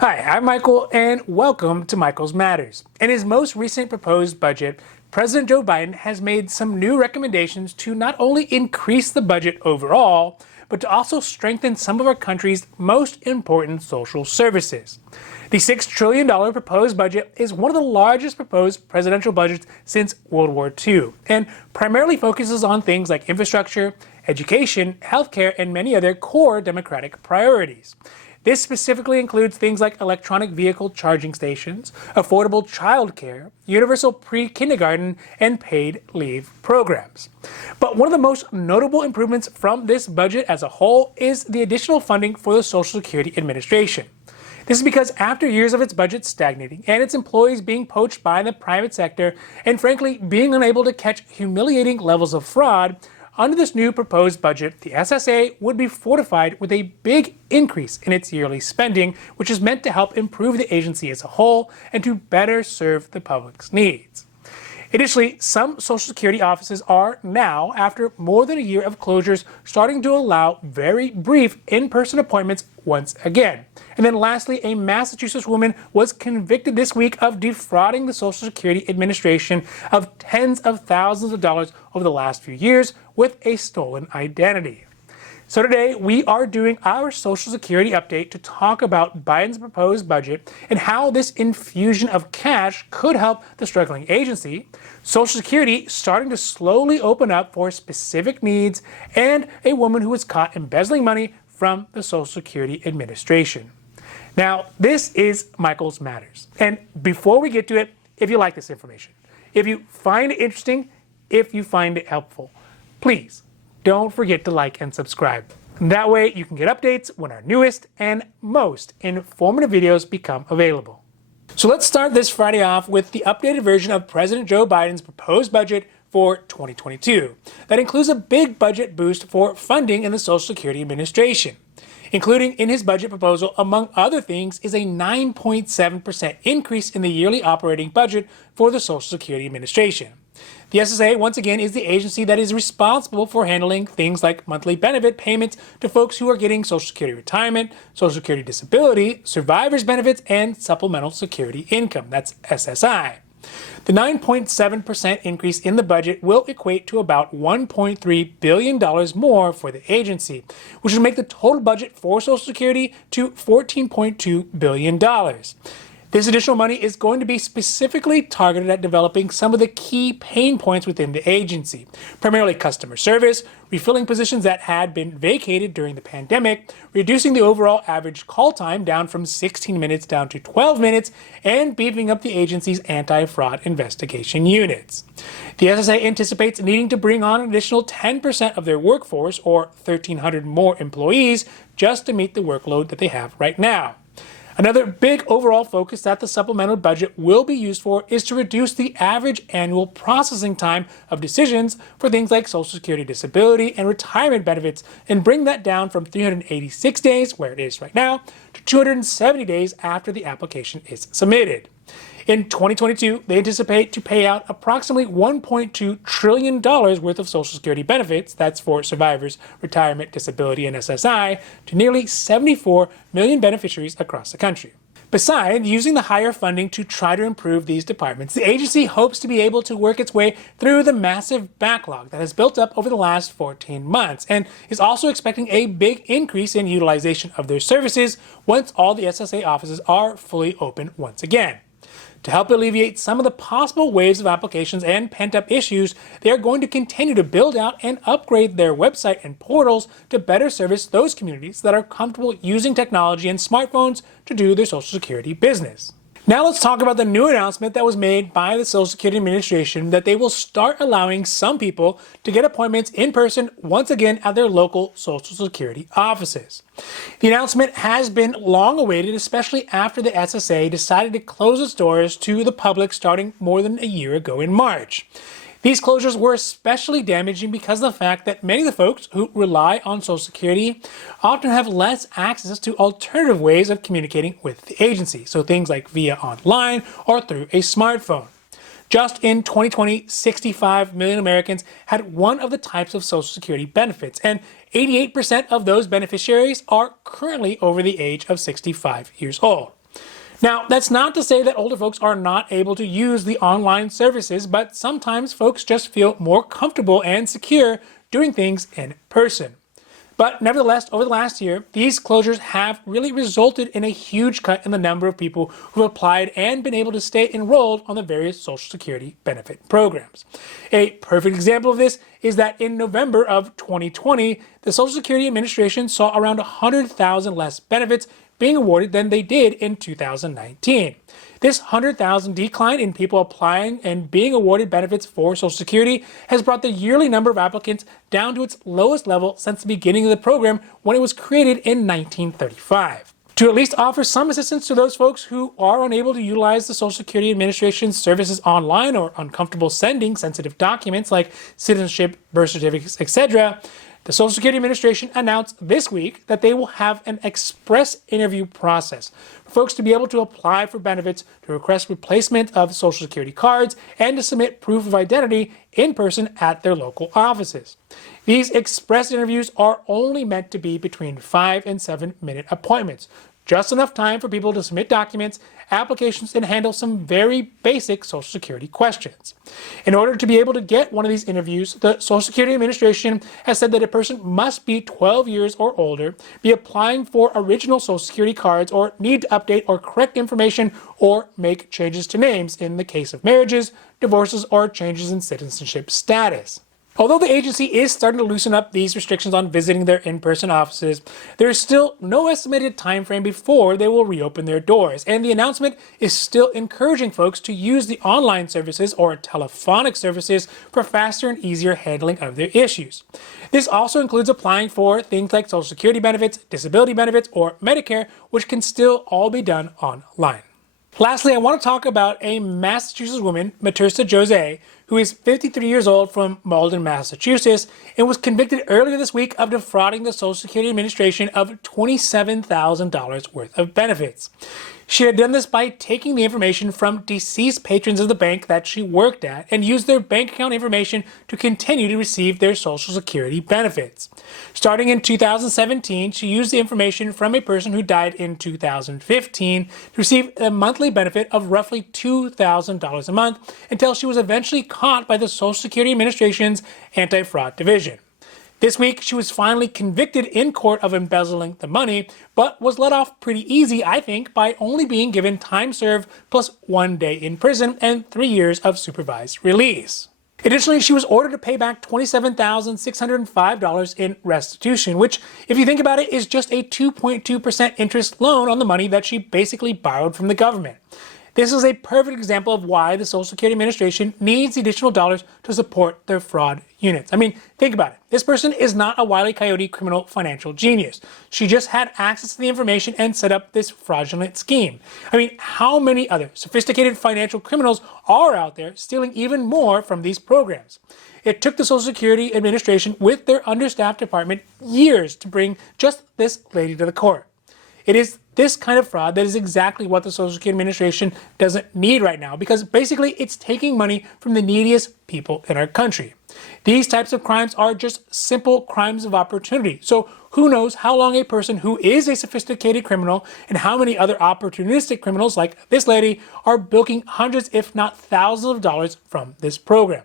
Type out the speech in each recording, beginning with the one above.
Hi, I'm Michael, and welcome to Michael's Matters. In his most recent proposed budget, President Joe Biden has made some new recommendations to not only increase the budget overall, but to also strengthen some of our country's most important social services. The $6 trillion proposed budget is one of the largest proposed presidential budgets since World War II, and primarily focuses on things like infrastructure, education, healthcare, and many other core democratic priorities. This specifically includes things like electronic vehicle charging stations, affordable childcare, universal pre-kindergarten, and paid leave programs. But one of the most notable improvements from this budget as a whole is the additional funding for the Social Security Administration. This is because after years of its budget stagnating and its employees being poached by the private sector and frankly being unable to catch humiliating levels of fraud, under this new proposed budget, the SSA would be fortified with a big increase in its yearly spending, which is meant to help improve the agency as a whole and to better serve the public's needs. Additionally, some Social Security offices are now, after more than a year of closures, starting to allow very brief in-person appointments once again. And then lastly, a Massachusetts woman was convicted this week of defrauding the Social Security Administration of tens of thousands of dollars over the last few years with a stolen identity. So today we are doing our Social Security update to talk about Biden's proposed budget and how this infusion of cash could help the struggling agency, Social Security starting to slowly open up for specific needs, and a woman who was caught embezzling money from the Social Security Administration. Now, this is Michael's Matters. And before we get to it, if you like this information, if you find it interesting, if you find it helpful, please don't forget to like and subscribe. That way you can get updates when our newest and most informative videos become available. So let's start this Friday off with the updated version of President Joe Biden's proposed budget for 2022. That includes a big budget boost for funding in the Social Security Administration. Including in his budget proposal, among other things, is a 9.7% increase in the yearly operating budget for the Social Security Administration. The SSA, once again, is the agency that is responsible for handling things like monthly benefit payments to folks who are getting Social Security retirement, Social Security disability, survivor's benefits, and supplemental security income. That's SSI. The 9.7% increase in the budget will equate to about $1.3 billion more for the agency, which will make the total budget for Social Security to $14.2 billion. This additional money is going to be specifically targeted at developing some of the key pain points within the agency, primarily customer service, refilling positions that had been vacated during the pandemic, reducing the overall average call time down from 16 minutes down to 12 minutes, and beefing up the agency's anti-fraud investigation units. The SSA anticipates needing to bring on an additional 10% of their workforce, or 1,300 more employees, just to meet the workload that they have right now. Another big overall focus that the supplemental budget will be used for is to reduce the average annual processing time of decisions for things like Social Security disability and retirement benefits, and bring that down from 386 days, where it is right now, to 270 days after the application is submitted. In 2022, they anticipate to pay out approximately $1.2 trillion worth of Social Security benefits, that's for survivors, retirement, disability, and SSI, to nearly 74 million beneficiaries across the country. Besides using the higher funding to try to improve these departments, the agency hopes to be able to work its way through the massive backlog that has built up over the last 14 months, and is also expecting a big increase in utilization of their services once all the SSA offices are fully open once again. To help alleviate some of the possible waves of applications and pent-up issues, they are going to continue to build out and upgrade their website and portals to better service those communities that are comfortable using technology and smartphones to do their Social Security business. Now let's talk about the new announcement that was made by the Social Security Administration that they will start allowing some people to get appointments in person once again at their local Social Security offices. The announcement has been long awaited, especially after the SSA decided to close its doors to the public starting more than a year ago in March. These closures were especially damaging because of the fact that many of the folks who rely on Social Security often have less access to alternative ways of communicating with the agency, so things like via online or through a smartphone. Just in 2020, 65 million Americans had one of the types of Social Security benefits, and 88% of those beneficiaries are currently over the age of 65 years old. Now, that's not to say that older folks are not able to use the online services, but sometimes folks just feel more comfortable and secure doing things in person. But nevertheless, over the last year, these closures have really resulted in a huge cut in the number of people who have applied and been able to stay enrolled on the various Social Security benefit programs. A perfect example of this is that in November of 2020, the Social Security Administration saw around 100,000 less benefits being awarded than they did in 2019. This 100,000 decline in people applying and being awarded benefits for Social Security has brought the yearly number of applicants down to its lowest level since the beginning of the program when it was created in 1935. To at least offer some assistance to those folks who are unable to utilize the Social Security Administration's services online or uncomfortable sending sensitive documents like citizenship, birth certificates, etc., the Social Security Administration announced this week that they will have an express interview process for folks to be able to apply for benefits, to request replacement of Social Security cards, and to submit proof of identity in person at their local offices. These express interviews are only meant to be between 5 and 7-minute appointments, just enough time for people to submit documents, applications, and handle some very basic Social Security questions. In order to be able to get one of these interviews, the Social Security Administration has said that a person must be 12 years or older, be applying for original Social Security cards, or need to update or correct information or make changes to names in the case of marriages, divorces, or changes in citizenship status. Although the agency is starting to loosen up these restrictions on visiting their in-person offices, there is still no estimated time frame before they will reopen their doors, and the announcement is still encouraging folks to use the online services or telephonic services for faster and easier handling of their issues. This also includes applying for things like Social Security benefits, disability benefits, or Medicare, which can still all be done online. Lastly, I want to talk about a Massachusetts woman, Matersa Jose, who is 53 years old from Malden, Massachusetts, and was convicted earlier this week of defrauding the Social Security Administration of $27,000 worth of benefits. She had done this by taking the information from deceased patrons of the bank that she worked at and used their bank account information to continue to receive their Social Security benefits. Starting in 2017, she used the information from a person who died in 2015 to receive a monthly benefit of roughly $2,000 a month until she was eventually caught by the Social Security Administration's Anti-Fraud Division. This week, she was finally convicted in court of embezzling the money, but was let off pretty easy, I think, by only being given time served plus 1 day in prison and 3 years of supervised release. Additionally, she was ordered to pay back $27,605 in restitution, which, if you think about it, is just a 2.2% interest loan on the money that she basically borrowed from the government. This is a perfect example of why the Social Security Administration needs the additional dollars to support their fraud units. I mean, think about it. This person is not a Wile E. Coyote criminal financial genius. She just had access to the information and set up this fraudulent scheme. I mean, how many other sophisticated financial criminals are out there stealing even more from these programs? It took the Social Security Administration with their understaffed department years to bring just this lady to the court. It is this kind of fraud that is exactly what the Social Security Administration doesn't need right now, because basically it's taking money from the neediest people in our country. These types of crimes are just simple crimes of opportunity. So who knows how long a person who is a sophisticated criminal and how many other opportunistic criminals like this lady are bilking hundreds if not thousands of dollars from this program.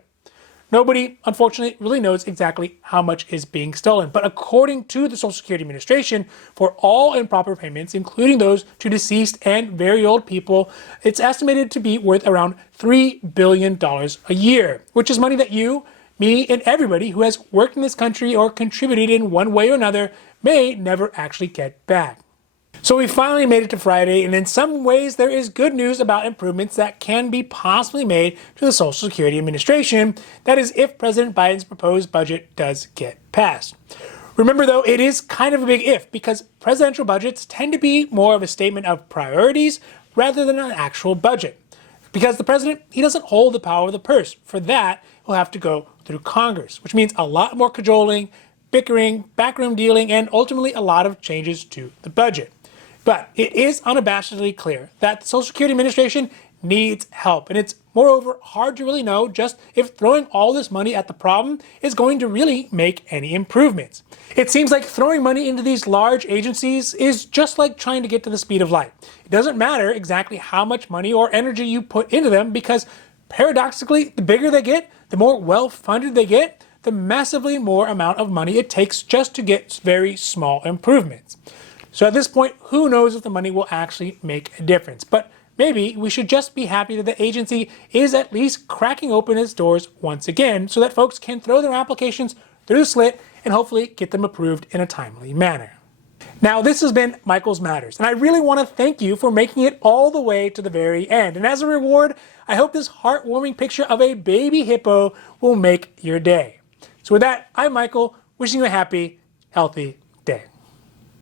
Nobody, unfortunately, really knows exactly how much is being stolen. But according to the Social Security Administration, for all improper payments, including those to deceased and very old people, it's estimated to be worth around $3 billion a year, which is money that you, me, and everybody who has worked in this country or contributed in one way or another may never actually get back. So we finally made it to Friday, and in some ways there is good news about improvements that can be possibly made to the Social Security Administration. That is, if President Biden's proposed budget does get passed. Remember though, it is kind of a big if, because presidential budgets tend to be more of a statement of priorities rather than an actual budget. Because the president, he doesn't hold the power of the purse. For that, he'll have to go through Congress, which means a lot more cajoling, bickering, backroom dealing, and ultimately a lot of changes to the budget. But it is unabashedly clear that the Social Security Administration needs help. And it's moreover hard to really know just if throwing all this money at the problem is going to really make any improvements. It seems like throwing money into these large agencies is just like trying to get to the speed of light. It doesn't matter exactly how much money or energy you put into them, because paradoxically, the bigger they get, the more well-funded they get, the massively more amount of money it takes just to get very small improvements. So at this point, who knows if the money will actually make a difference? But maybe we should just be happy that the agency is at least cracking open its doors once again so that folks can throw their applications through the slit and hopefully get them approved in a timely manner. Now, this has been Michael's Matters, and I really want to thank you for making it all the way to the very end. And as a reward, I hope this heartwarming picture of a baby hippo will make your day. So with that, I'm Michael, wishing you a happy, healthy day.